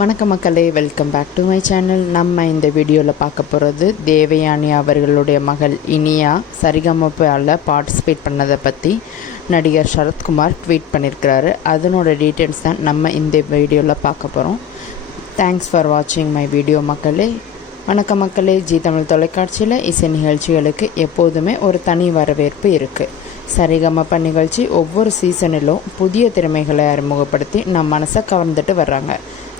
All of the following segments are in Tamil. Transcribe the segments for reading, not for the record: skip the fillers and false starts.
வணக்கம் மக்களே, welcome back to my channel. நம்ம இந்த வீடியோவில் பார்க்க போகிறது தேவயானி அவர்களுடைய மகள் இனியா சரிகமபால பார்ட்டிசிபேட் பண்ணதை பற்றி நடிகர் சரத்குமார் ட்வீட் பண்ணியிருக்கிறாரு. அதனோட டீட்டெயில்ஸ் தான் நம்ம இந்த வீடியோவில் பார்க்க போகிறோம். தேங்க்ஸ் ஃபார் வாட்சிங் மை வீடியோ மக்களே. வணக்கம் மக்களே. ஜி தமிழ் தொலைக்காட்சியில் இசை நிகழ்ச்சிகளுக்கு எப்போதுமே ஒரு தனி வரவேற்பு இருக்குது. சரிகமப நிகழ்ச்சி ஒவ்வொரு சீசனிலும் புதிய திறமைகளை அறிமுகப்படுத்தி நம் மனசை கவர்ந்துட்டு வர்றாங்க.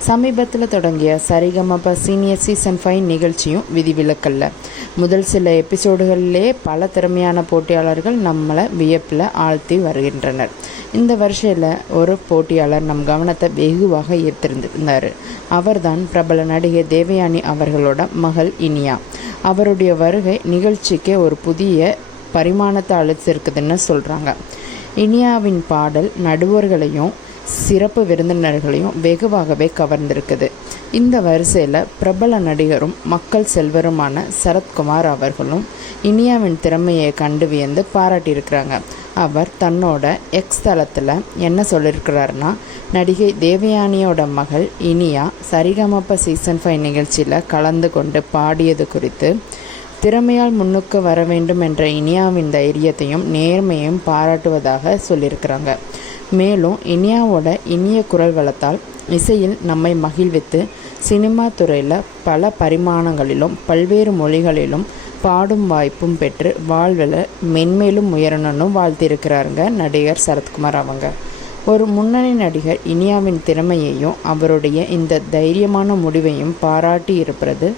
சமீபத்தில் தொடங்கிய சரிகமப சீனியர் சீசன் 5 நிகழ்ச்சியும் விதிவிலக்கல்ல. முதல் சில எபிசோடுகளிலே பல திறமையான போட்டியாளர்கள் நம்மளை வியப்பில் ஆழ்த்தி வருகின்றனர். இந்த வருஷத்தில் ஒரு போட்டியாளர் நம் கவனத்தை வெகுவாக ஈர்த்திருந்தார். அவர்தான் பிரபல நடிகை தேவயானி அவர்களோட மகள் இனியா. அவருடைய வருகை நிகழ்ச்சிக்கு ஒரு புதிய பரிமாணத்தை அளிச்சிருக்குதுன்னு சொல்கிறாங்க. இனியாவின் பாடல் நடுவர்களையும் சிறப்பு விருந்தினர்களையும் வெகுவாகவே கவர்ந்திருக்குது. இந்த வரிசையில் பிரபல நடிகரும் மக்கள் செல்வருமான சரத்குமார் அவர்களும் இனியாவின் திறமையை கண்டு வியந்து பாராட்டியிருக்கிறாங்க. அவர் தன்னோட எக்ஸ் தளத்தில் என்ன சொல்லியிருக்கிறாருன்னா, நடிகை தேவயானியோட மகள் இனியா சரிகமப சீசன் 5 நிகழ்ச்சியில் கலந்து கொண்டு பாடியது குறித்து திறமையால் முன்னுக்கு வர வேண்டும் என்ற இனியாவின் தைரியத்தையும் நேர்மையையும் பாராட்டுவதாக சொல்லியிருக்கிறாங்க. மேலும் இனியாவோட இனிய குரல் வளத்தால் இசையில் நம்மை மகிழ்வித்து சினிமா துறையில் பல பரிமாணங்களிலும் பல்வேறு மொழிகளிலும் பாடும் வாய்ப்பும் பெற்று வாழ்வில் மென்மேலும் உயரணும்னு வாழ்த்தியிருக்கிறாருங்க நடிகர் சரத்குமார் அவங்க. ஒரு முன்னணி நடிகர் இனியாவின் திறமையையும் அவருடைய இந்த தைரியமான முடிவையும் பாராட்டி இருப்பது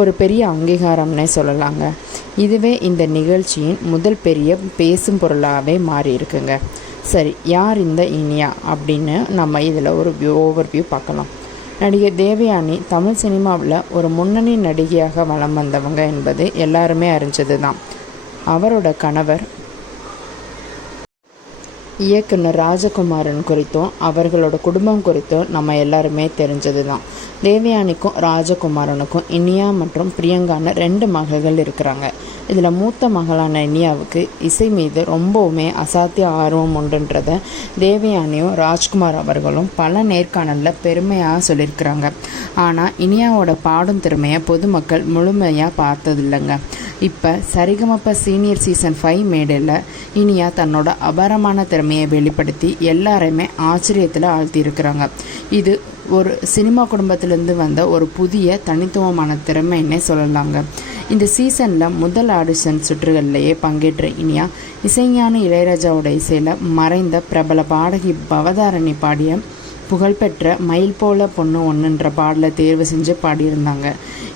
ஒரு பெரிய அங்கீகாரம்னே சொல்லலாங்க. இதுவே இந்த நிகழ்ச்சியின் முதல் பெரிய பேசும் பொருளாகவே மாறி இருக்குங்க. சரி, யார் இந்த இனியா அப்படின்னு நம்ம இதில் ஒரு ஓவர்வியூ பார்க்கலாம். நடிகை தேவயானி தமிழ் சினிமாவில் ஒரு முன்னணி நடிகையாக வலம் வந்தவங்க என்பது எல்லாருமே அறிஞ்சது தான். அவரோட கணவர் இயக்குனர் ராஜகுமாரன் குறித்தும் அவர்களோட குடும்பம் குறித்தும் நம்ம எல்லாருமே தெரிஞ்சது தான். தேவயானிக்கும் ராஜகுமாரனுக்கும் இனியா மற்றும் பிரியங்கான 2 மகள்கள் இருக்கிறாங்க. இதில் மூத்த மகளான இனியாவுக்கு இசை மீது ரொம்பவுமே அசாத்திய ஆர்வம் உண்டுன்றதை தேவயானியும் ராஜ்குமார் அவர்களும் பல நேர்காணலில் பெருமையாக சொல்லியிருக்கிறாங்க. ஆனால் இனியாவோட பாடும் திறமையை பொதுமக்கள் முழுமையாக பார்த்ததில்லைங்க. இப்போ சரிகமப சீனியர் சீசன் 5 மேடையில் இனியா தன்னோட அபாரமான திறமையை வெளிப்படுத்தி எல்லாரையுமே ஆச்சரியத்தில் ஆழ்த்தியிருக்கிறாங்க. இது ஒரு சினிமா குடும்பத்திலேருந்து வந்த ஒரு புதிய தனித்துவமான திறமைன்னே சொல்லலாங்க. இந்த சீசனில் முதல் ஆடிஷன் சுற்றுகளிலேயே பங்கேற்ற இனியா இசைஞானி இளையராஜாவோட இசையில் மறைந்த பிரபல பாடகி பவதாரணி பாடிய புகழ்பெற்ற மயில் போல பொண்ணு ஒன்றுன்ற பாடலை தேர்வு செஞ்சு பாடியிருந்தாங்க.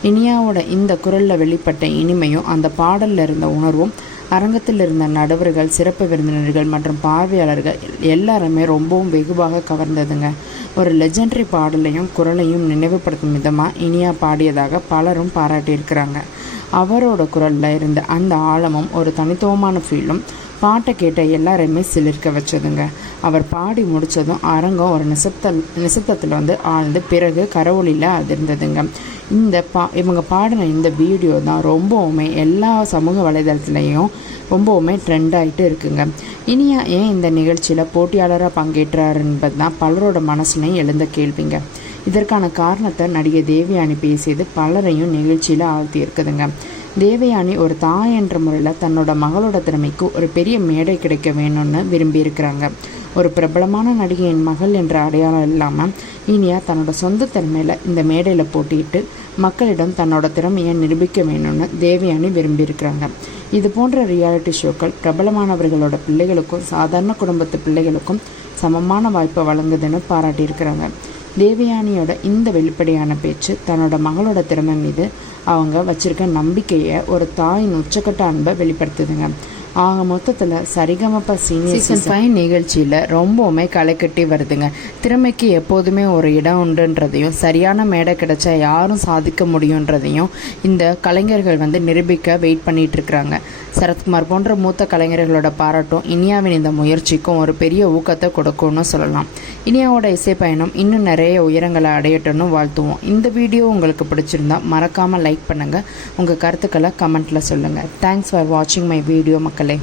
இனியாவோட இந்த குரலில் வெளிப்பட்ட இனிமையும் அந்த பாடலில் இருந்த உணர்வும் அரங்கத்தில் இருந்த நடுவர்கள், சிறப்பு விருந்தினர்கள் மற்றும் பார்வையாளர்கள் எல்லாருமே ரொம்பவும் வெகுவாக கவர்ந்ததுங்க. ஒரு லெஜெண்டரி பாடலையும் குரலையும் நினைவுபடுத்தும் விதமாக இனியா பாடியதாக பலரும் பாராட்டியிருக்கிறாங்க. அவரோட குரலில் இருந்த அந்த ஆழமும் ஒரு தனித்துவமான ஃபீலும் பாட்டை கேட்ட எல்லாரையுமே சிலிர்க்க வச்சதுங்க. அவர் பாடி முடித்ததும் அரங்கம் ஒரு நிசப்தத்தில் ஆழ்ந்து பிறகு கரவொலியில் அதிர்ந்ததுங்க. இவங்க பாடின இந்த வீடியோ தான் ரொம்பவுமே எல்லா சமூக வலைதளத்துலேயும் ரொம்பவுமே ட்ரெண்ட் ஆகிட்டு இருக்குங்க. இனியா ஏன் இந்த நிகழ்ச்சியில் போட்டியாளராக பங்கேற்றார் என்பது தான் பலரோட மனசுலையும் எழுந்த கேள்விங்க. இதற்கான காரணத்தை நடிகை தேவயானி பேசியது பலரையும் நிகழ்ச்சியில் ஆழ்த்தி இருக்குதுங்க. தேவயானி ஒரு தாய் என்ற முறையில் தன்னோட மகளோட திறமைக்கு ஒரு பெரிய மேடை கிடைக்க வேணும்னு விரும்பியிருக்கிறாங்க. ஒரு பிரபலமான நடிகையின் மகள் என்ற அடையாளம் இல்லாமல் இனியா தன்னோட சொந்த திறமையில் இந்த மேடையில் போட்டியிட்டு மக்களிடம் தன்னோட திறமையை நிரூபிக்க வேணும்னு தேவயானி விரும்பியிருக்கிறாங்க. இது போன்ற ரியாலிட்டி ஷோக்கள் பிரபலமானவர்களோட பிள்ளைகளுக்கும் சாதாரண குடும்பத்து பிள்ளைகளுக்கும் சமமான வாய்ப்பை வழங்குதுன்னு பாராட்டியிருக்கிறாங்க. தேவயானியோட இந்த வெளிப்படையான பேச்சு தன்னோட மகளோட திறமை மீது அவங்க வச்சிருக்க நம்பிக்கையை, ஒரு தாயின் உச்சக்கட்ட அன்பை வெளிப்படுத்துதுங்க. ஆக மொத்தத்தில் சரிகமப சீனியர் சீசன் 5 நிகழ்ச்சியில் ரொம்பவுமே களை கட்டி வருதுங்க. திறமைக்கு எப்போதுமே ஒரு இடம் உண்டுன்றதையும் சரியான மேடை கிடைச்சா யாரும் சாதிக்க முடியுன்றதையும் இந்த கலைஞர்கள் நிரூபிக்க வெயிட் பண்ணிட்டு இருக்கிறாங்க. சரத்குமார் போன்ற மூத்த கலைஞர்களோட பாராட்டும் இனியாவின் இந்த முயற்சிக்கும் ஒரு பெரிய ஊக்கத்தை கொடுக்கும்னு சொல்லலாம். இனியாவோட இசை பயணம் இன்னும் நிறைய உயரங்களை அடையட்டும்னு வாழ்த்துவோம். இந்த வீடியோ உங்களுக்கு பிடிச்சிருந்தா மறக்காமல் லைக் பண்ணுங்கள். உங்கள் கருத்துக்களை கமெண்ட்டில் சொல்லுங்கள். தேங்க்ஸ் ஃபார் வாட்சிங் மை வீடியோ மக்களே.